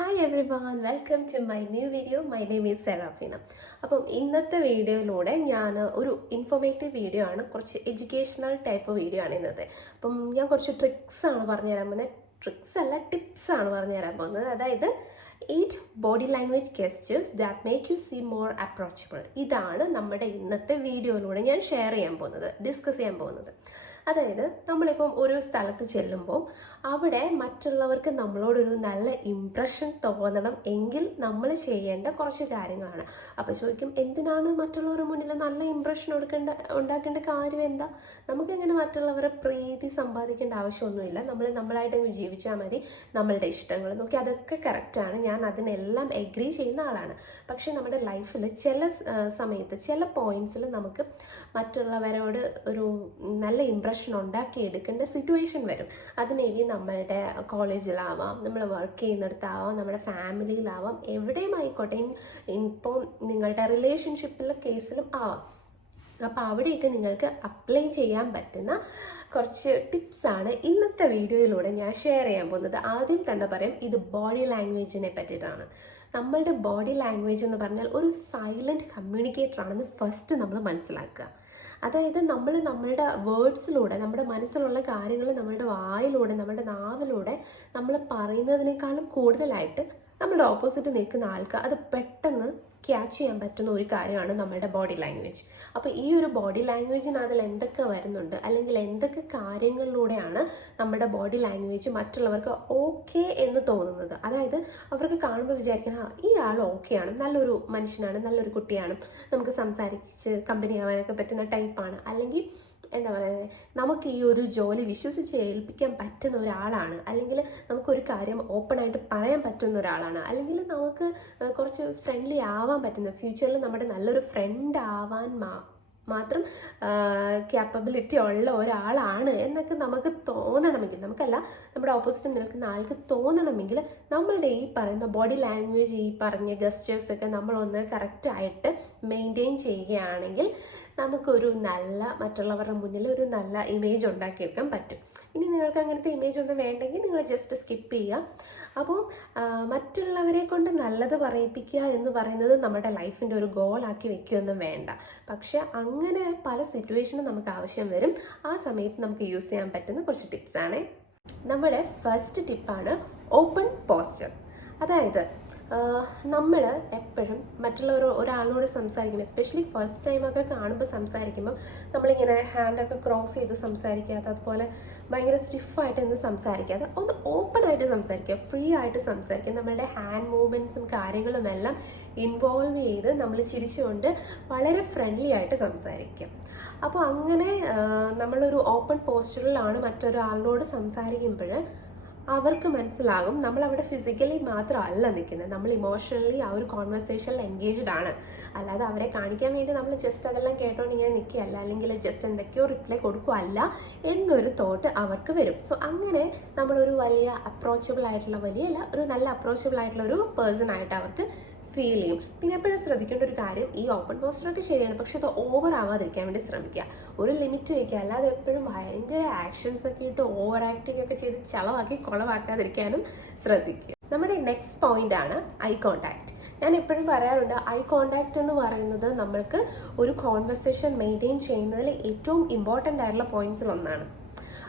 Hi everyone welcome to my new video my name is Serafina അപ്പം ഇന്നത്തെ വീഡിയോയിലൂടെ ഞാൻ ഒരു ഇൻഫോർമേറ്റീവ് വീഡിയോ ആണ് കുറച്ച് എഡ്യൂക്കേഷണൽ ടൈപ്പ് വീഡിയോ ആണ് ഇന്നത്തെ. അപ്പം ഞാൻ കുറച്ച് ട്രിക്സ് ആണ് പറഞ്ഞു പറഞ്ഞുതരാൻ പോകുന്നത്. ട്രിക്സ് അല്ല ടിപ്സ് ആണ് പറഞ്ഞു പറഞ്ഞുതരാൻ പോകുന്നത്. അതായത് eight body language gestures that make you see more approachable ഇതാണ് നമ്മുടെ ഇന്നത്തെ വീഡിയോയിലൂടെ ഞാൻ ഷെയർ ചെയ്യാൻ പോകുന്നത് ഡിസ്കസ് ചെയ്യാൻ പോകുന്നത്. അതായത് നമ്മളിപ്പം ഒരു സ്ഥലത്ത് ചെല്ലുമ്പോൾ അവിടെ മറ്റുള്ളവർക്ക് നമ്മളോടൊരു നല്ല ഇമ്പ്രഷൻ തോന്നണം എങ്കിൽ നമ്മൾ ചെയ്യേണ്ട കുറച്ച് കാര്യങ്ങളാണ്. അപ്പോൾ ചോദിക്കും എന്തിനാണ് മറ്റുള്ളവരുടെ മുന്നിൽ നല്ല ഇമ്പ്രഷൻ എടുക്കേണ്ട ഉണ്ടാക്കേണ്ട കാര്യം എന്താ? നമുക്കെങ്ങനെ മറ്റുള്ളവരെ പ്രീതി സമ്പാദിക്കേണ്ട ആവശ്യമൊന്നുമില്ല. നമ്മൾ നമ്മളായിട്ട് ജീവിച്ചാൽ മതി. നമ്മളുടെ ഇഷ്ടങ്ങൾ നോക്കി അതൊക്കെ കറക്റ്റാണ് ഞാൻ അതിനെല്ലാം എഗ്രി ചെയ്യുന്ന ആളാണ്. പക്ഷേ നമ്മുടെ ലൈഫിൽ ചില സമയത്ത് ചില പോയിന്റ്സിൽ നമുക്ക് മറ്റുള്ളവരോട് ഒരു നല്ല ഇമ്പ്രഷൻ ഉണ്ടാക്കി എടുക്കേണ്ട സിറ്റുവേഷൻ വരും. അത് മേ ബി നമ്മളുടെ കോളേജിലാവാം നമ്മൾ വർക്ക് ചെയ്യുന്നിടത്താവാം നമ്മുടെ ഫാമിലിയിലാവാം എവിടെയും ആയിക്കോട്ടെ ഇപ്പോൾ നിങ്ങളുടെ റിലേഷൻഷിപ്പിലെ കേസിലും ആവാം. അപ്പോൾ അവിടെയൊക്കെ നിങ്ങൾക്ക് അപ്ലൈ ചെയ്യാൻ പറ്റുന്ന കുറച്ച് ടിപ്സാണ് ഇന്നത്തെ വീഡിയോയിലൂടെ ഞാൻ ഷെയർ ചെയ്യാൻ പോകുന്നത്. ആദ്യം തന്നെ പറയാം ഇത് ബോഡി ലാംഗ്വേജിനെ പറ്റിയിട്ടാണ്. നമ്മളുടെ ബോഡി ലാംഗ്വേജ് എന്ന് പറഞ്ഞാൽ ഒരു സൈലന്റ് കമ്മ്യൂണിക്കേറ്റർ ആണെന്ന് ഫസ്റ്റ് നമ്മൾ മനസ്സിലാക്കുക. അതായത് നമ്മൾ നമ്മളുടെ വേർഡ്സിലൂടെ നമ്മുടെ മനസ്സിലുള്ള കാര്യങ്ങൾ നമ്മളുടെ വായിലൂടെ നമ്മുടെ നാവിലൂടെ നമ്മൾ പറയുന്നതിനേക്കാളും കൂടുതലായിട്ട് നമ്മുടെ ഓപ്പോസിറ്റ് നിൽക്കുന്ന ആൾക്ക് അത് പെട്ടെന്ന് ക്യാച്ച് ചെയ്യാൻ പറ്റുന്ന ഒരു കാര്യമാണ് നമ്മുടെ ബോഡി ലാംഗ്വേജ് അപ്പോൾ ഈ ഒരു ബോഡി ലാംഗ്വേജിന് അതിൽ എന്തൊക്കെ വരുന്നുണ്ട്? അല്ലെങ്കിൽ എന്തൊക്കെ കാര്യങ്ങളിലൂടെയാണ് നമ്മുടെ ബോഡി ലാംഗ്വേജ് മറ്റുള്ളവർക്ക് ഓക്കെ എന്ന് തോന്നുന്നത്? അതായത് അവർക്ക് കാണുമ്പോൾ വിചാരിക്കണം "ആ, ഈ ആൾ ഓക്കെയാണ് നല്ലൊരു മനുഷ്യനാണ് നല്ലൊരു കുട്ടിയാണ്. നമുക്ക് സംസാരിച്ച് കമ്പനി ആവാനൊക്കെ പറ്റുന്ന ടൈപ്പാണ് അല്ലെങ്കിൽ എന്താ പറയുന്നത്? നമുക്ക് ഈ ഒരു ജോലി വിശ്വസിച്ച് ഏൽപ്പിക്കാൻ പറ്റുന്ന ഒരാളാണ്. അല്ലെങ്കിൽ നമുക്കൊരു കാര്യം ഓപ്പണായിട്ട് പറയാൻ പറ്റുന്ന ഒരാളാണ്. അല്ലെങ്കിൽ നമുക്ക് കുറച്ച് ഫ്രണ്ട്ലി ആവാൻ പറ്റുന്ന ഫ്യൂച്ചറിൽ നമ്മുടെ നല്ലൊരു ഫ്രണ്ട് ആവാൻ മാ മാത്രം ക്യാപ്പബിലിറ്റി ഉള്ള ഒരാളാണ് എന്നൊക്കെ നമുക്ക് തോന്നണമെങ്കിൽ നമുക്കല്ല നമ്മുടെ ഓപ്പോസിറ്റ് നിൽക്കുന്ന ആൾക്ക് തോന്നണമെങ്കിൽ നമ്മളുടെ ഈ പറയുന്ന ബോഡി ലാംഗ്വേജ് ഈ പറഞ്ഞ ഗസ്റ്റേഴ്സൊക്കെ നമ്മളൊന്ന് കറക്റ്റായിട്ട് മെയിന്റെയിൻ ചെയ്യുകയാണെങ്കിൽ നമുക്കൊരു നല്ല മറ്റുള്ളവരുടെ മുന്നിൽ ഒരു നല്ല ഇമേജ് ഉണ്ടാക്കിയെടുക്കാൻ പറ്റും. ഇനി നിങ്ങൾക്ക് അങ്ങനത്തെ ഇമേജ് ഒന്നും വേണ്ടെങ്കിൽ നിങ്ങൾ ജസ്റ്റ് സ്കിപ്പ് ചെയ്യുക. അപ്പോൾ മറ്റുള്ളവരെ കൊണ്ട് നല്ലത് പറയിപ്പിക്കുക എന്ന് പറയുന്നത് നമ്മുടെ ലൈഫിന്റെ ഒരു ഗോളാക്കി വെക്കുകയൊന്നും വേണ്ട. പക്ഷെ അങ്ങനെ പല സിറ്റുവേഷനും നമുക്ക് ആവശ്യം വരും. ആ സമയത്ത് നമുക്ക് യൂസ് ചെയ്യാൻ പറ്റുന്ന കുറച്ച് ടിപ്സാണ് നമ്മുടെ ഫസ്റ്റ് ടിപ്പാണ് ഓപ്പൺ പോസ്റ്റർ അതായത് നമ്മൾ എപ്പോഴും മറ്റുള്ളവർ ഒരാളോട് സംസാരിക്കുമ്പോൾ എസ്പെഷ്യലി ഫസ്റ്റ് ടൈമൊക്കെ കാണുമ്പോൾ സംസാരിക്കുമ്പോൾ നമ്മളിങ്ങനെ ഹാൻഡൊക്കെ ക്രോസ് ചെയ്ത് സംസാരിക്കാതെ അതുപോലെ ഭയങ്കര സ്റ്റിഫായിട്ട് ഒന്ന് സംസാരിക്കാതെ ഒന്ന് ഓപ്പൺ ആയിട്ട് സംസാരിക്കുക. ഫ്രീ ആയിട്ട് സംസാരിക്കുക. നമ്മളുടെ ഹാൻഡ് മൂവ്മെന്റ്സും കാര്യങ്ങളും എല്ലാം ഇൻവോൾവ് ചെയ്ത് നമ്മൾ ചിരിച്ചുകൊണ്ട് വളരെ ഫ്രണ്ട്ലി ആയിട്ട് സംസാരിക്കുക. അപ്പോൾ അങ്ങനെ നമ്മളൊരു ഓപ്പൺ പോസ്റ്ററിലാണ് മറ്റൊരാളിനോട് സംസാരിക്കുമ്പോൾ അവർക്ക് മനസ്സിലാകും നമ്മൾ അവിടെ ഫിസിക്കലി മാത്രമല്ല നിൽക്കുന്നത്. നമ്മൾ ഇമോഷണലി ആ ഒരു കോൺവെർസേഷനിൽ എൻഗേജ്ഡ് ആണ്. അല്ലാതെ അവരെ കാണിക്കാൻ വേണ്ടി നമ്മൾ ജസ്റ്റ് അതെല്ലാം കേട്ടോണ്ട് ഇങ്ങനെ നിൽക്കുകയല്ല. അല്ലെങ്കിൽ ജസ്റ്റ് എന്തൊക്കെയോ റിപ്ലൈ കൊടുക്കുകയല്ല എന്നൊരു തോട്ട് അവർക്ക് വരും. സോ അങ്ങനെ നമ്മളൊരു വലിയ അപ്രോച്ചബിൾ ആയിട്ടുള്ള വലിയ ഒരു നല്ല അപ്രോച്ചബിൾ ആയിട്ടുള്ള ഒരു പേഴ്സൺ ആയിട്ട് അവർക്ക് ഫീൽ ചെയ്യും. പിന്നെ എപ്പോഴും ശ്രദ്ധിക്കേണ്ട ഒരു കാര്യം ഈ ഓപ്പൺ പോസ്റ്ററൊക്കെ ശരിയാണ്. പക്ഷെ അത് ഓവർ ആവാതിരിക്കാൻ വേണ്ടി ശ്രമിക്കുക. ഒരു ലിമിറ്റ് വയ്ക്കുക അല്ലാതെ എപ്പോഴും ഭയങ്കര ആക്ഷൻസ് ഒക്കെ ഇട്ട് ഓവർ ആക്ടിങ് ഒക്കെ ചെയ്ത് ചളവാക്കി കുളവാക്കാതിരിക്കാനും ശ്രദ്ധിക്കുക. നമ്മുടെ നെക്സ്റ്റ് പോയിന്റ് ആണ് ഐ കോണ്ടാക്ട് ഞാൻ എപ്പോഴും പറയാറുണ്ട് ഐ കോണ്ടാക്ട് എന്ന് പറയുന്നത് നമ്മൾക്ക് ഒരു കോൺവെർസേഷൻ മെയിന്റെയിൻ ചെയ്യുന്നതിൽ ഏറ്റവും ഇമ്പോർട്ടന്റ് ആയിട്ടുള്ള പോയിന്റ്സിൽ ഒന്നാണ്.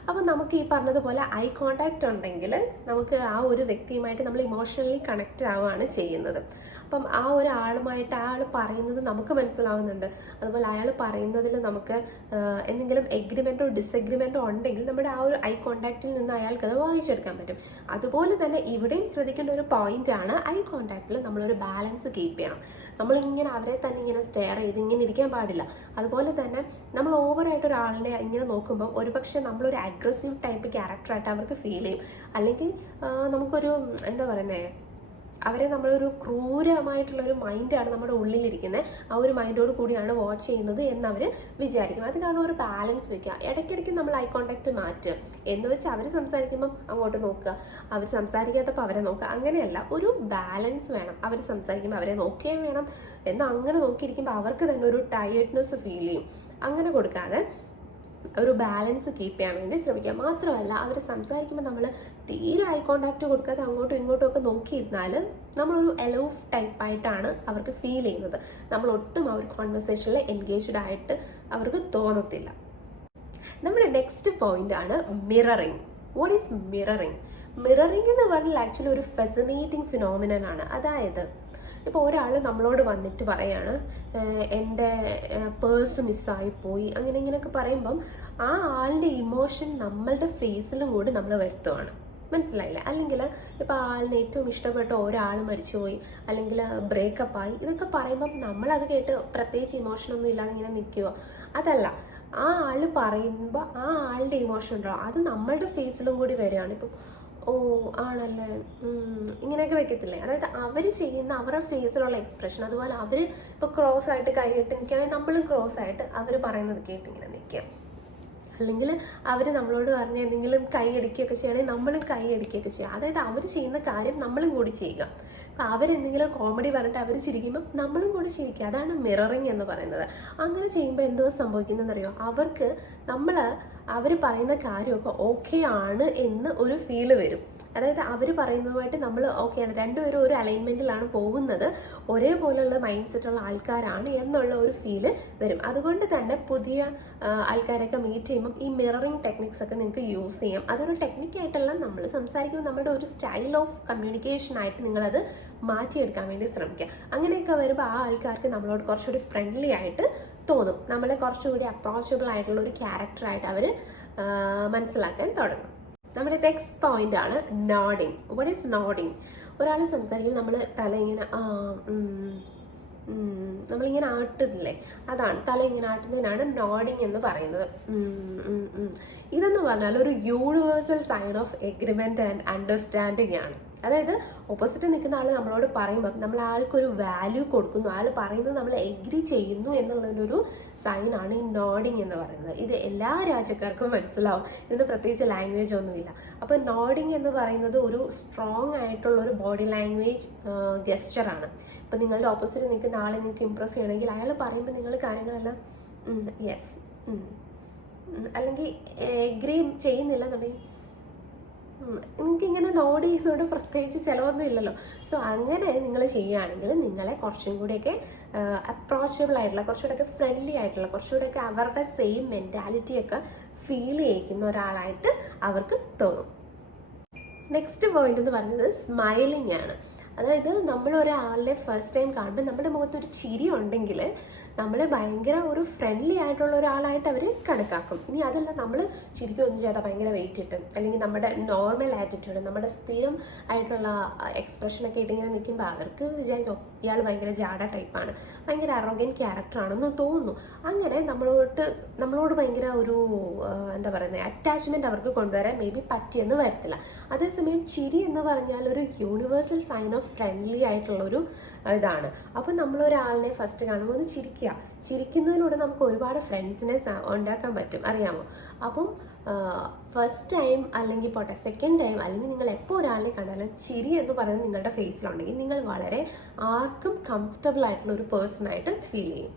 അപ്പോൾ നമുക്ക് ഈ പറഞ്ഞതുപോലെ ഐ കോണ്ടാക്ട് ഉണ്ടെങ്കിൽ നമുക്ക് ആ ഒരു വ്യക്തിയുമായിട്ട് നമ്മൾ ഇമോഷണലി കണക്റ്റ് ആവുകയാണ് ചെയ്യുന്നത്. അപ്പം ആ ഒരാളുമായിട്ട് ആൾ പറയുന്നത് നമുക്ക് മനസ്സിലാവുന്നുണ്ട്. അതുപോലെ അയാൾ പറയുന്നതിൽ നമുക്ക് എന്തെങ്കിലും എഗ്രിമെന്റോ ഡിസഗ്രിമെന്റോ ഉണ്ടെങ്കിൽ നമ്മുടെ ആ ഒരു ഐ കോണ്ടാക്റ്റിൽ നിന്ന് അയാൾക്ക് അത് വായിച്ചെടുക്കാൻ പറ്റും. അതുപോലെ തന്നെ ഇവിടെയും ശ്രദ്ധിക്കേണ്ട ഒരു പോയിന്റ് ആണ് ഐ കോണ്ടാക്റ്റിൽ നമ്മളൊരു ബാലൻസ് കീപ്പ് ചെയ്യണം. നമ്മളിങ്ങനെ അവരെ തന്നെ ഇങ്ങനെ സ്റ്റെയർ ചെയ്ത് ഇങ്ങനെ ഇരിക്കാൻ പാടില്ല. അതുപോലെ തന്നെ നമ്മൾ ഓവറായിട്ട് ഒരാളിനെ ഇങ്ങനെ നോക്കുമ്പോൾ ഒരുപക്ഷെ നമ്മളൊരു അഗ്രസീവ് ടൈപ്പ് ക്യാരക്ടറായിട്ട് അവർക്ക് ഫീൽ ചെയ്യും. അല്ലെങ്കിൽ നമുക്കൊരു എന്താ പറയുന്നത് അവരെ നമ്മളൊരു ക്രൂരമായിട്ടുള്ള ഒരു മൈൻഡാണ് നമ്മുടെ ഉള്ളിലിരിക്കുന്നത്. ആ ഒരു മൈൻഡോട് കൂടിയാണ് വാച്ച് ചെയ്യുന്നത് എന്ന് അവർ വിചാരിക്കും. അത് കാരണം ഒരു ബാലൻസ് വെക്കുക. ഇടയ്ക്കിടയ്ക്ക് നമ്മൾ ഐ കോണ്ടാക്ട് മാറ്റുക. എന്ന് വെച്ച് അവർ സംസാരിക്കുമ്പം അങ്ങോട്ട് നോക്കുക. അവർ സംസാരിക്കാത്തപ്പോൾ അവരെ നോക്കുക. അങ്ങനെയല്ല. ഒരു ബാലൻസ് വേണം. അവർ സംസാരിക്കുമ്പോൾ അവരെ നോക്കുകയും വേണം. എന്നാൽ അങ്ങനെ നോക്കിയിരിക്കുമ്പോൾ അവർക്ക് തന്നെ ഒരു ടയേർഡ്നെസ് ഫീൽ ചെയ്യും. അങ്ങനെ കൊടുക്കാതെ ഒരു ബാലൻസ് കീപ്പ് ചെയ്യാൻ വേണ്ടി ശ്രമിക്കുക. മാത്രമല്ല അവർ സംസാരിക്കുമ്പോൾ നമ്മൾ തീരെ ഐ കോണ്ടാക്റ്റ് കൊടുക്കാതെ അങ്ങോട്ടും ഇങ്ങോട്ടും ഒക്കെ നോക്കിയിരുന്നാൽ നമ്മളൊരു എലോഫ് ടൈപ്പായിട്ടാണ് അവർക്ക് ഫീൽ ചെയ്യുന്നത്. നമ്മൾ ഒട്ടും ഒരു കോൺവെർസേഷനിൽ എൻഗേജ്ഡ് ആയിട്ട് അവർക്ക് തോന്നത്തില്ല. നമ്മുടെ നെക്സ്റ്റ് പോയിന്റ് ആണ് mirroring what is mirroring mirroring എന്ന് പറഞ്ഞാൽ ആക്ച്വലി ഒരു ഫെസിനേറ്റിംഗ് ഫിനോമിനൻ ആണ്. അതായത് ഇപ്പോൾ ഒരാൾ നമ്മളോട് വന്നിട്ട് പറയാണ് എന്റെ പേഴ്സ് മിസ്സായിപ്പോയി അങ്ങനെ ഇങ്ങനെയൊക്കെ പറയുമ്പം ആ ആളുടെ ഇമോഷൻ നമ്മളുടെ ഫേസിലും കൂടി നമ്മൾ വരുത്തുവാണ്. മനസ്സിലായില്ലേ? അല്ലെങ്കിൽ ഇപ്പോൾ ആളിന് ഏറ്റവും ഇഷ്ടപ്പെട്ട ഒരാൾ മരിച്ചുപോയി അല്ലെങ്കിൽ ബ്രേക്കപ്പ് ആയി ഇതൊക്കെ പറയുമ്പം നമ്മളത് കേട്ട് പ്രത്യേകിച്ച് ഇമോഷനൊന്നും ഇല്ലാതെ ഇങ്ങനെ നിൽക്കുക അതല്ല ആ ആൾ പറയുമ്പോൾ ആ ആളുടെ ഇമോഷൻ ഉണ്ടോ അത് നമ്മളുടെ ഫേസിലും കൂടി വരികയാണ്. ഇപ്പം ഓ ആണല്ലേ? ഇങ്ങനെയൊക്കെ വെക്കത്തില്ലേ? അതായത് അവർ ചെയ്യുന്ന അവരുടെ ഫേസിലുള്ള എക്സ്പ്രഷൻ അതുപോലെ അവർ ഇപ്പോൾ ക്രോസ് ആയിട്ട് കൈ ഇട്ട് നിൽക്കുകയാണെങ്കിൽ നമ്മളും ക്രോസ് ആയിട്ട് അവർ പറയുന്നത് കേട്ട് ഇങ്ങനെ നിൽക്കുക അല്ലെങ്കിൽ അവർ നമ്മളോട് പറഞ്ഞ എന്തെങ്കിലും കൈ അടിക്കുകയൊക്കെ ചെയ്യണമെങ്കിൽ നമ്മളും കൈ അടിക്കുകയൊക്കെ ചെയ്യുക അതായത് അവർ ചെയ്യുന്ന കാര്യം നമ്മളും കൂടി ചെയ്യുക. അപ്പം അവരെന്തെങ്കിലും കോമഡി പറഞ്ഞിട്ട് അവർ ചിരിക്കുമ്പോൾ നമ്മളും കൂടി ചിരിക്കുക. അതാണ് മിററിങ് എന്ന് പറയുന്നത്. അങ്ങനെ ചെയ്യുമ്പോൾ എന്തോ സംഭവിക്കുന്നതെന്നറിയോ? അവർക്ക് നമ്മൾ അവർ പറയുന്ന കാര്യമൊക്കെ ഓക്കെ ആണ് എന്ന് ഒരു ഫീൽ വരും. അതായത് അവർ പറയുന്നതുമായിട്ട് നമ്മൾ ഓക്കെയാണ്. രണ്ടുപേരും ഒരു അലൈൻമെന്റിലാണ് പോകുന്നത്. ഒരേപോലെയുള്ള മൈൻഡ് സെറ്റുള്ള ആൾക്കാരാണ് എന്നുള്ള ഒരു ഫീൽ വരും. അതുകൊണ്ട് തന്നെ പുതിയ ആൾക്കാരൊക്കെ മീറ്റ് ചെയ്യുമ്പം ഈ മിററിങ് ടെക്നിക്സ് ഒക്കെ നിങ്ങൾക്ക് യൂസ് ചെയ്യാം. അതൊരു ടെക്നിക്കായിട്ടല്ല നമ്മൾ സംസാരിക്കുമ്പോൾ നമ്മുടെ ഒരു സ്റ്റൈൽ ഓഫ് കമ്മ്യൂണിക്കേഷൻ ആയിട്ട് നിങ്ങളത് മാറ്റിയെടുക്കാൻ വേണ്ടി ശ്രമിക്കുക. അങ്ങനെയൊക്കെ വരുമ്പോൾ ആ ആൾക്കാർക്ക് നമ്മളോട് കുറച്ചുകൂടി ഫ്രണ്ട്ലി ആയിട്ട് തോന്നും. നമ്മളെ കുറച്ചുകൂടി അപ്രോച്ചബിൾ ആയിട്ടുള്ള ഒരു ക്യാരക്ടറായിട്ട് അവർ മനസ്സിലാക്കാൻ തുടങ്ങും. നമ്മുടെ നെക്സ്റ്റ് പോയിന്റ് ആണ് നോഡിങ് വട്ട് ഈസ് നോഡിങ് ഒരാൾ സംസാരിക്കുമ്പോൾ നമ്മൾ തല ഇങ്ങനെ നമ്മളിങ്ങനെ ആട്ടുന്നില്ലേ? അതാണ് തല ഇങ്ങനെ ആട്ടുന്നതിനാണ് നോഡിങ് എന്ന് പറയുന്നത്. ഇതെന്ന് പറഞ്ഞാൽ ഒരു universal sign of agreement and understanding ആണ്. അതായത് ഓപ്പോസിറ്റ് നിൽക്കുന്ന ആൾ നമ്മളോട് പറയുമ്പം നമ്മൾ ആൾക്കൊരു വാല്യൂ കൊടുക്കുന്നു. ആൾ പറയുന്നത് നമ്മൾ എഗ്രി ചെയ്യുന്നു എന്നുള്ളൊരു സൈനാണ് ഈ നോഡിങ് എന്ന് പറയുന്നത്. ഇത് എല്ലാ രാജ്യക്കാർക്കും മനസ്സിലാവും. ഇതിന് പ്രത്യേകിച്ച് ലാംഗ്വേജ് ഒന്നുമില്ല. അപ്പോൾ നോഡിങ് എന്ന് പറയുന്നത് ഒരു സ്ട്രോങ് ആയിട്ടുള്ള ഒരു ബോഡി ലാംഗ്വേജ് ഗെസ്റ്ററാണ് ഇപ്പം നിങ്ങളുടെ ഓപ്പോസിറ്റ് നിൽക്കുന്ന ആളെ നിങ്ങൾക്ക് ഇമ്പ്രസ് ചെയ്യണമെങ്കിൽ അയാൾ പറയുമ്പോൾ നിങ്ങൾ കാര്യങ്ങളെല്ലാം യെസ് അല്ലെങ്കിൽ എഗ്രി ചെയ്യുന്നില്ല എന്നുണ്ടെങ്കിൽ നിങ്ങൾക്ക് ഇങ്ങനെ ലോഡ് ചെയ്യുന്നതുകൊണ്ട് പ്രത്യേകിച്ച് ചിലവൊന്നും ഇല്ലല്ലോ. സോ അങ്ങനെ നിങ്ങൾ ചെയ്യുകയാണെങ്കിൽ നിങ്ങളെ കുറച്ചും കൂടിയൊക്കെ അപ്രോച്ചബിൾ ആയിട്ടുള്ള കുറച്ചുകൂടെയൊക്കെ ഫ്രണ്ട്ലി ആയിട്ടുള്ള കുറച്ചുകൂടെയൊക്കെ അവരുടെ സെയിം മെന്റാലിറ്റിയൊക്കെ ഫീൽ ചെയ്യിക്കുന്ന ഒരാളായിട്ട് അവർക്ക് തോന്നും. നെക്സ്റ്റ് പോയിന്റ് എന്ന് പറയുന്നത് സ്മൈലിംഗ് ആണ്. അതായത് നമ്മൾ ഒരാളിനെ ഫസ്റ്റ് ടൈം കാണുമ്പോൾ നമ്മുടെ മുഖത്ത് ഒരു ചിരി ഉണ്ടെങ്കിൽ നമ്മളെ ഭയങ്കര ഒരു ഫ്രണ്ട്ലി ആയിട്ടുള്ള ഒരാളായിട്ട് അവർ കണക്കാക്കും. ഇനി അതല്ല നമ്മൾ ശരിക്കും ഒന്നും ചെയ്താൽ ഭയങ്കര വെയിറ്റ് ഇട്ട് അല്ലെങ്കിൽ നമ്മുടെ നോർമൽ ആറ്റിറ്റ്യൂഡ് നമ്മുടെ സ്ഥിരം ആയിട്ടുള്ള എക്സ്പ്രഷനൊക്കെ ഇട്ടിങ്ങനെ നിൽക്കുമ്പോൾ അവർക്ക് വിചാരിക്കും ഇയാൾ ഭയങ്കര ജാഡ ടൈപ്പാണ് ഭയങ്കര അറോഗ്യൻ ക്യാരക്ടറാണെന്ന് തോന്നുന്നു. അങ്ങനെ നമ്മളോട്ട് നമ്മളോട് ഭയങ്കര ഒരു എന്താ പറയുന്നത് അറ്റാച്ച്മെന്റ് അവർക്ക് കൊണ്ടുവരാൻ മേ ബി പറ്റിയെന്ന് വരത്തില്ല. അതേസമയം ചിരി എന്ന് പറഞ്ഞാൽ ഒരു യൂണിവേഴ്സൽ സൈൻ ഓഫ് ഫ്രണ്ട്ലി ആയിട്ടുള്ള ഒരു ഇതാണ്. അപ്പം നമ്മളൊരാളിനെ ഫസ്റ്റ് കാണുമ്പോൾ ഒന്ന് ചിരിക്കുക ചിരിക്കുന്നതിലൂടെ നമുക്ക് ഒരുപാട് ഫ്രണ്ട്സിനെ ഉണ്ടാക്കാൻ പറ്റും. അറിയാമോ? അപ്പം ഫസ്റ്റ് ടൈം അല്ലെങ്കിൽ പോട്ടെ സെക്കൻഡ് ടൈം അല്ലെങ്കിൽ നിങ്ങൾ എപ്പോൾ ഒരാളിനെ കണ്ടാലും ചിരി എന്ന് പറയുന്നത് നിങ്ങളുടെ ഫേസിലുണ്ടെങ്കിൽ നിങ്ങൾ വളരെ ആർക്കും കംഫർട്ടബിൾ ആയിട്ടുള്ള ഒരു പേഴ്സൺ ആയിട്ട് ഫീൽ ചെയ്യും.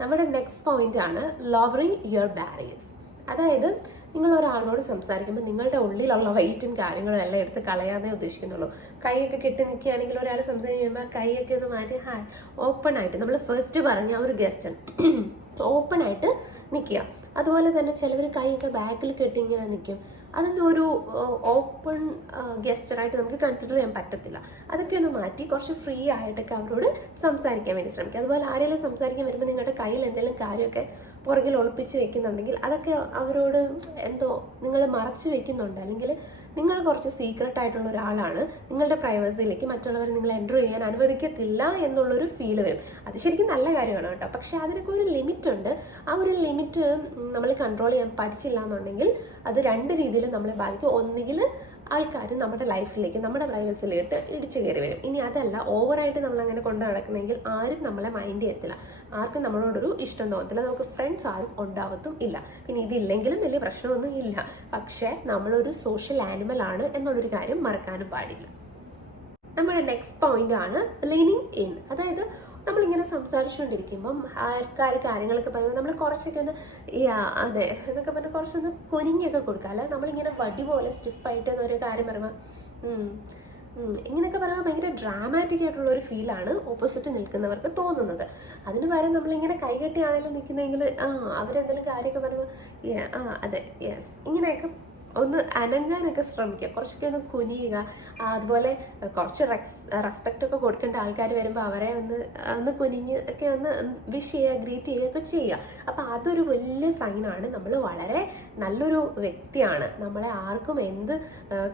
നമ്മുടെ നെക്സ്റ്റ് പോയിന്റ് ആണ് ലവറിങ് യുവർ ബാരിയേഴ്സ് അതായത് നിങ്ങൾ ഒരാളോട് സംസാരിക്കുമ്പോൾ നിങ്ങളുടെ ഉള്ളിലുള്ള വെയിറ്റും കാര്യങ്ങളും എല്ലാം എടുത്ത് കളയാതെ ഉദ്ദേശിക്കുന്നുള്ളൂ. കൈയൊക്കെ കെട്ടി നിൽക്കുകയാണെങ്കിൽ ഒരാൾ സംസാരിക്കുമ്പോൾ കൈയൊക്കെ ഒന്ന് മാറ്റി ഹായ് ഓപ്പൺ ആയിട്ട് നമ്മൾ ഫസ്റ്റ് പറഞ്ഞ ഒരു ഗസ്റ്റൻ ഓപ്പൺ ആയിട്ട് നിൽക്കുക അതുപോലെ തന്നെ ചിലവർ കൈയൊക്കെ ബാക്കിൽ കെട്ടി ഇങ്ങനെ നിൽക്കും അതൊന്നും ഒരു ഓപ്പൺ ഗസ്റ്ററായിട്ട് നമുക്ക് കൺസിഡർ ചെയ്യാൻ പറ്റത്തില്ല. അതൊക്കെ ഒന്ന് മാറ്റി കുറച്ച് ഫ്രീ ആയിട്ടൊക്കെ അവരോട് സംസാരിക്കാൻ വേണ്ടി ശ്രമിക്കുക. അതുപോലെ ആരെങ്കിലും സംസാരിക്കാൻ വരുമ്പോൾ നിങ്ങളുടെ കയ്യിൽ എന്തെങ്കിലും കാര്യമൊക്കെ പുറകിൽ ഒളിപ്പിച്ച് വെക്കുന്നുണ്ടെങ്കിൽ അതൊക്കെ അവരോട് എന്തോ നിങ്ങൾ മറച്ചു വെക്കുന്നുണ്ട്. അല്ലെങ്കിൽ നിങ്ങൾ കുറച്ച് സീക്രട്ട് ആയിട്ടുള്ള ഒരാളാണ്. നിങ്ങളുടെ പ്രൈവസിയിലേക്ക് മറ്റുള്ളവർ നിങ്ങൾ എന്റർ ചെയ്യാൻ അനുവദിക്കത്തില്ല എന്നുള്ളൊരു ഫീൽ വരും. അത് ശരിക്കും നല്ല കാര്യമാണ് കേട്ടോ. പക്ഷെ അതിനൊക്കെ ഒരു ലിമിറ്റ് ഉണ്ട്. ആ ഒരു ലിമിറ്റ് നമ്മൾ കൺട്രോൾ ചെയ്യാൻ പഠിച്ചില്ല എന്നുണ്ടെങ്കിൽ അത് രണ്ട് രീതിയിൽ നമ്മളെ ബാധിക്കും. ഒന്നുകിൽ ആൾക്കാർ നമ്മുടെ ലൈഫിലേക്ക് നമ്മുടെ പ്രൈവസിയിലേക്ക് ഇടിച്ചു കയറി വരും. ഇനി അതല്ല ഓവറായിട്ട് നമ്മൾ അങ്ങനെ കൊണ്ടു നടക്കുന്നെങ്കിൽ ആരും നമ്മളെ മൈൻഡ് ചെയ്യത്തില്ല. ആർക്കും നമ്മളോടൊരു ഇഷ്ടം തോന്നത്തില്ല നമുക്ക് ഫ്രണ്ട്സ് ആരും ഉണ്ടാവത്തും ഇല്ല. പിന്നെ ഇതില്ലെങ്കിലും വലിയ പ്രശ്നമൊന്നും ഇല്ല. പക്ഷേ നമ്മളൊരു സോഷ്യൽ ആനിമൽ ആണ് എന്നുള്ളൊരു കാര്യം മറക്കാനും പാടില്ല. നമ്മുടെ നെക്സ്റ്റ് പോയിന്റ് ആണ് ലീനിങ് ഇൻ അതായത് നമ്മളിങ്ങനെ സംസാരിച്ചുകൊണ്ടിരിക്കുമ്പം ആൾക്കാർ കാര്യങ്ങളൊക്കെ പറയുമ്പോൾ നമ്മൾ കുറച്ചൊക്കെ ഒന്ന് അതെ എന്നൊക്കെ പറഞ്ഞാൽ കുറച്ചൊന്ന് കുനിങ്ങിയൊക്കെ കൊടുക്കുക അല്ലാതെ നമ്മളിങ്ങനെ വടി പോലെ സ്റ്റിഫായിട്ട് എന്നൊരു കാര്യം പറയുമ്പോൾ ഇങ്ങനെയൊക്കെ പറയുമ്പോൾ ഭയങ്കര ഡ്രാമാറ്റിക് ആയിട്ടുള്ള ഒരു ഫീലാണ് ഓപ്പോസിറ്റ് നിൽക്കുന്നവർക്ക് തോന്നുന്നത്. അതിന് പകരം നമ്മളിങ്ങനെ കൈകെട്ടിയാണെങ്കിലും നിൽക്കുന്നതെങ്കിൽ ആ അവരെന്തെങ്കിലും കാര്യമൊക്കെ പറയുമ്പോൾ "Yeah, ആ അതെ യെസ് ഇങ്ങനെയൊക്കെ ഒന്ന് അനങ്ങാനൊക്കെ ശ്രമിക്കുക. കുറച്ചൊക്കെ ഒന്ന് കുനിയുക. അതുപോലെ കുറച്ച് റെസ്പെക്റ്റ് ഒക്കെ കൊടുക്കേണ്ട ആൾക്കാർ വരുമ്പോൾ അവരെ ഒന്ന് ഒന്ന് കുനിഞ്ഞ് ഒക്കെ ഒന്ന് വിഷ് ചെയ്യുക ഗ്രീറ്റ് ചെയ്യുകയൊക്കെ ചെയ്യുക. അപ്പം അതൊരു വലിയ സൈനാണ് നമ്മൾ വളരെ നല്ലൊരു വ്യക്തിയാണ്. നമ്മളെ ആർക്കും എന്ത്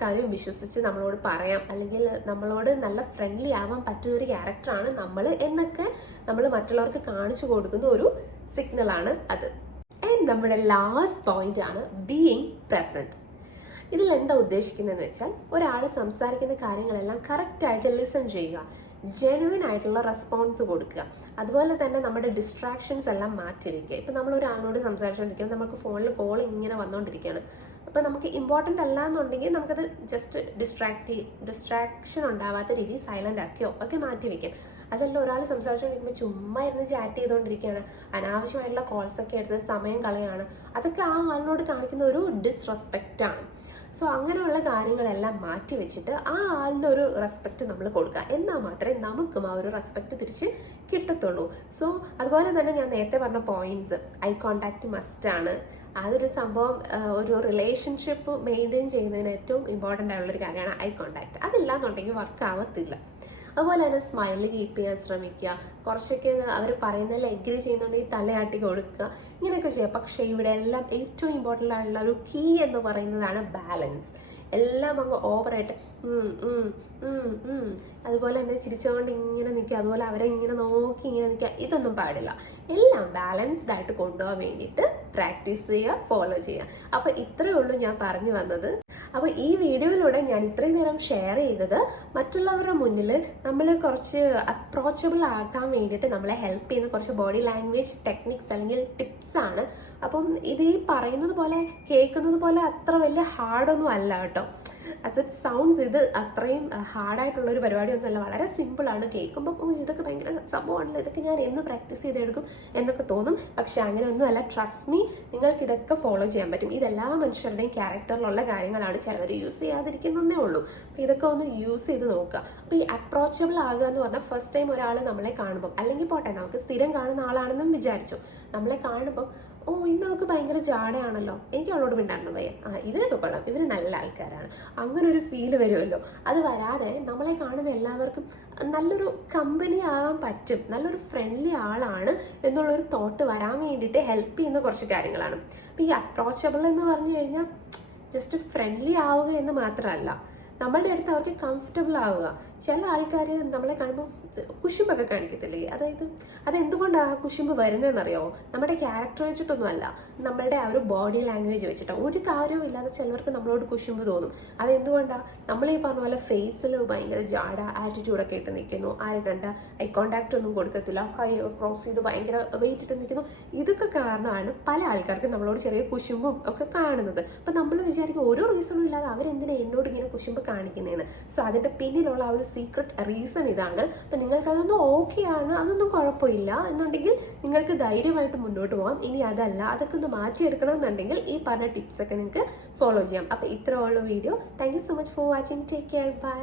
കാര്യവും കാര്യം വിശ്വസിച്ച് നമ്മളോട് പറയാം. അല്ലെങ്കിൽ നമ്മളോട് നല്ല ഫ്രണ്ട്ലി ആവാൻ പറ്റുന്ന ഒരു ക്യാരക്ടറാണ് നമ്മൾ എന്നൊക്കെ നമ്മൾ മറ്റുള്ളവർക്ക് കാണിച്ചു കൊടുക്കുന്ന ഒരു സിഗ്നലാണ് അത്. നമ്മുടെ ലാസ്റ്റ് പോയിന്റ് ആണ് ബീയിങ് പ്രസന്റ് ഇതിൽ എന്താ ഉദ്ദേശിക്കുന്നതെന്ന് വെച്ചാൽ ഒരാൾ സംസാരിക്കുന്ന കാര്യങ്ങളെല്ലാം കറക്റ്റായിട്ട് ലിസൺ ചെയ്യുക. ജെനുവിൻ ആയിട്ടുള്ള റെസ്പോൺസ് കൊടുക്കുക. അതുപോലെ തന്നെ നമ്മുടെ ഡിസ്ട്രാക്ഷൻസ് എല്ലാം മാറ്റി വയ്ക്കുക ഇപ്പം നമ്മൾ ഒരാളോട് സംസാരിച്ചുകൊണ്ടിരിക്കുമ്പോൾ നമുക്ക് ഫോണിൽ കോൾ ഇങ്ങനെ വന്നുകൊണ്ടിരിക്കുകയാണ് അപ്പോൾ നമുക്ക് ഇമ്പോർട്ടന്റ് അല്ല എന്നുണ്ടെങ്കിൽ നമുക്കത് ജസ്റ്റ് ഡിസ്ട്രാക്ട് ഡിസ്ട്രാക്ഷൻ ഉണ്ടാവാത്ത രീതിയിൽ സൈലന്റ് ആക്കിയോ ഒക്കെ മാറ്റി വയ്ക്കാം അതല്ല ഒരാൾ സംസാരിച്ചുകൊണ്ടിരിക്കുമ്പോൾ ചുമ്മാ ഇരുന്ന് ചാറ്റ് ചെയ്തുകൊണ്ടിരിക്കുകയാണ് അനാവശ്യമായിട്ടുള്ള കോൾസ് ഒക്കെ എടുത്ത് സമയം കളയാണ്. അതൊക്കെ ആ ആളിനോട് കാണിക്കുന്ന ഒരു ഡിസ്റെസ്പെക്റ്റാണ് സോ അങ്ങനെയുള്ള കാര്യങ്ങളെല്ലാം മാറ്റി വെച്ചിട്ട് ആ ആളിന് ഒരു റെസ്പെക്റ്റ് നമ്മൾ കൊടുക്കുക. എന്നാൽ മാത്രമേ നമുക്കും ആ ഒരു റെസ്പെക്റ്റ് തിരിച്ച് കിട്ടത്തുള്ളൂ. സോ അതുപോലെ തന്നെ ഞാൻ നേരത്തെ പറഞ്ഞ പോയിന്റ്സ് ഐ കോണ്ടാക്ട് മസ്റ്റ് ആണ്. അതൊരു സംഭവം ഒരു റിലേഷൻഷിപ്പ് മെയിന്റെയിൻ ചെയ്യുന്നതിന് ഏറ്റവും ഇമ്പോർട്ടന്റ് ആയിട്ടുള്ള ഒരു കാര്യമാണ് ഐ കോണ്ടാക്ട് അതില്ലാന്നുണ്ടെങ്കിൽ വർക്ക് ആവത്തില്ല. അതുപോലെ തന്നെ സ്മൈൽ കീപ്പ് ചെയ്യാൻ ശ്രമിക്കുക. കുറച്ചൊക്കെ അവർ പറയുന്നതിൽ എഗ്രി ചെയ്യുന്നുണ്ടെങ്കിൽ തലയാട്ടി കൊടുക്കുക ഇങ്ങനെയൊക്കെ ചെയ്യുക. പക്ഷേ ഇവിടെ എല്ലാം ഏറ്റവും ഇമ്പോർട്ടന്റ് ആയിട്ടുള്ള ഒരു കീ എന്ന് പറയുന്നതാണ് ബാലൻസ് എല്ലാം അങ്ങ് ഓവറായിട്ട്. അതുപോലെ തന്നെ ചിരിച്ചുകൊണ്ട് ഇങ്ങനെ നിൽക്കുക. അതുപോലെ അവരെ ഇങ്ങനെ നോക്കി ഇങ്ങനെ നിൽക്കുക. ഇതൊന്നും പാടില്ല. എല്ലാം ബാലൻസ്ഡ് ആയിട്ട് കൊണ്ടുപോകാൻ വേണ്ടിയിട്ട് പ്രാക്ടീസ് ചെയ്യുക ഫോളോ ചെയ്യുക. അപ്പോൾ ഇത്രയേ ഉള്ളൂ ഞാൻ പറഞ്ഞു വന്നത്. അപ്പോൾ ഈ വീഡിയോയിലൂടെ ഞാൻ ഇത്രയും നേരം ഷെയർ ചെയ്തത് മറ്റുള്ളവരുടെ മുന്നിൽ നമ്മൾ കുറച്ച് അപ്രോച്ചബിൾ ആക്കാൻ വേണ്ടിയിട്ട് നമ്മളെ ഹെൽപ്പ് ചെയ്യുന്ന കുറച്ച് ബോഡി ലാംഗ്വേജ് ടെക്നിക്സ് അല്ലെങ്കിൽ ടിപ്സ് ആണ്. അപ്പം ഇത് ഈ പറയുന്നത് പോലെ കേൾക്കുന്നത് പോലെ അത്ര വലിയ ഹാർഡൊന്നും അല്ല കേട്ടോ. ആസ് ഇറ്റ് സൗണ്ട്സ് ഇത് അത്രയും ഹാർഡായിട്ടുള്ള ഒരു പരിപാടിയൊന്നുമല്ല. വളരെ സിമ്പിളാണ് കേൾക്കുമ്പോൾ ഓ ഇതൊക്കെ ഭയങ്കര സംഭവമാണല്ലോ. ഇതൊക്കെ ഞാൻ എന്ന് പ്രാക്ടീസ് ചെയ്തെടുക്കും എന്നൊക്കെ തോന്നും. പക്ഷെ അങ്ങനെ ഒന്നുമല്ല ട്രസ്റ്റ് മീ നിങ്ങൾക്ക് ഇതൊക്കെ ഫോളോ ചെയ്യാൻ പറ്റും. ഇതെല്ലാ മനുഷ്യരുടെയും ക്യാരക്ടറിലുള്ള കാര്യങ്ങളാണ് ചിലവർ യൂസ് ചെയ്യാതിരിക്കുന്നതേ ഉള്ളൂ. അപ്പോൾ ഇതൊക്കെ ഒന്ന് യൂസ് ചെയ്ത് നോക്കുക. അപ്പോൾ ഈ അപ്രോച്ചബിൾ ആകുക എന്ന് പറഞ്ഞാൽ ഫസ്റ്റ് ടൈം ഒരാൾ നമ്മളെ കാണുമ്പോൾ അല്ലെങ്കിൽ പോട്ടെ നമുക്ക് സ്ഥിരം കാണുന്ന ആളാണെന്നും വിചാരിച്ചു. നമ്മളെ കാണുമ്പോൾ ഓ ഇന്ന് അവൾക്ക് ഭയങ്കര ജാടയാണല്ലോ. എനിക്ക് അവളോട് മിണ്ടായിരുന്നു വയ്യ. ആ ഇവരൊക്കെ കൊള്ളാം. ഇവർ നല്ല ആൾക്കാരാണ്. അങ്ങനെ ഒരു ഫീൽ വരുമല്ലോ. അത് വരാതെ നമ്മളെ കാണുന്ന എല്ലാവർക്കും നല്ലൊരു കമ്പനി ആവാൻ പറ്റും. നല്ലൊരു ഫ്രണ്ട്ലി ആളാണ് എന്നുള്ളൊരു തോട്ട് വരാൻ വേണ്ടിയിട്ട് ഹെൽപ്പ് ചെയ്യുന്ന കുറച്ച് കാര്യങ്ങളാണ്. അപ്പോൾ ഈ അപ്രോച്ചബിൾ എന്ന് പറഞ്ഞു കഴിഞ്ഞാൽ ജസ്റ്റ് ഫ്രണ്ട്ലി ആവുക എന്ന് മാത്രമല്ല. നമ്മളുടെ അടുത്ത് അവർക്ക് കംഫർട്ടബിൾ ആവുക. ചില ആൾക്കാർ നമ്മളെ കാണുമ്പോൾ കുശുമ്പൊക്കെ കാണിക്കത്തില്ലേ? അതായത് അതെന്തുകൊണ്ടാണ് ആ കുശുമ്പ് വരുന്നതെന്നറിയാമോ നമ്മുടെ ക്യാരക്ടർ വെച്ചിട്ടൊന്നുമല്ല. നമ്മളുടെ ആ ഒരു ബോഡി ലാംഗ്വേജ് വെച്ചിട്ട്. ഒരു കാര്യവും ഇല്ലാതെ ചിലവർക്ക് നമ്മളോട് കുശുമ്പ് തോന്നും. അതെന്തുകൊണ്ടാണ് നമ്മൾ ഈ പറഞ്ഞ പോലെ ഫേസിൽ ഭയങ്കര ജാട ആറ്റിറ്റ്യൂഡൊക്കെ ഇട്ട് നിൽക്കുന്നു. ആരെ കണ്ട ഐ കോണ്ടാക്ട് ഒന്നും കൊടുക്കത്തില്ല. കൈ ക്രോസ് ചെയ്ത് ഭയങ്കര വെയിറ്റ് ഇട്ട് നിൽക്കുന്നു. ഇതൊക്കെ കാരണമാണ് പല ആൾക്കാർക്കും നമ്മളോട് ചെറിയ കുശുമ്പും ഒക്കെ കാണുന്നത്. അപ്പം നമ്മൾ വിചാരിക്കും ഓരോ റീസണും ഇല്ലാതെ അവരെന്തിനാ എന്നോട് ഇങ്ങനെ കുശുമ്പ് കാണിക്കുന്നതെന്ന് സോ അതിന്റെ പിന്നിലുള്ള ആ ഒരു സീക്രട്ട് റീസൺ ഇതാണ്. അപ്പം നിങ്ങൾക്കതൊന്നും ഓക്കെ ആണ് അതൊന്നും കുഴപ്പമില്ല എന്നുണ്ടെങ്കിൽ നിങ്ങൾക്ക് ധൈര്യമായിട്ട് മുന്നോട്ട് പോകാം. ഇനി അതല്ല അതൊക്കെ ഒന്ന് മാറ്റിയെടുക്കണം എന്നുണ്ടെങ്കിൽ ഈ പറഞ്ഞ ടിപ്സൊക്കെ നിങ്ങൾക്ക് ഫോളോ ചെയ്യാം. അപ്പം ഇത്രയുള്ള video thank so much for watching take care bye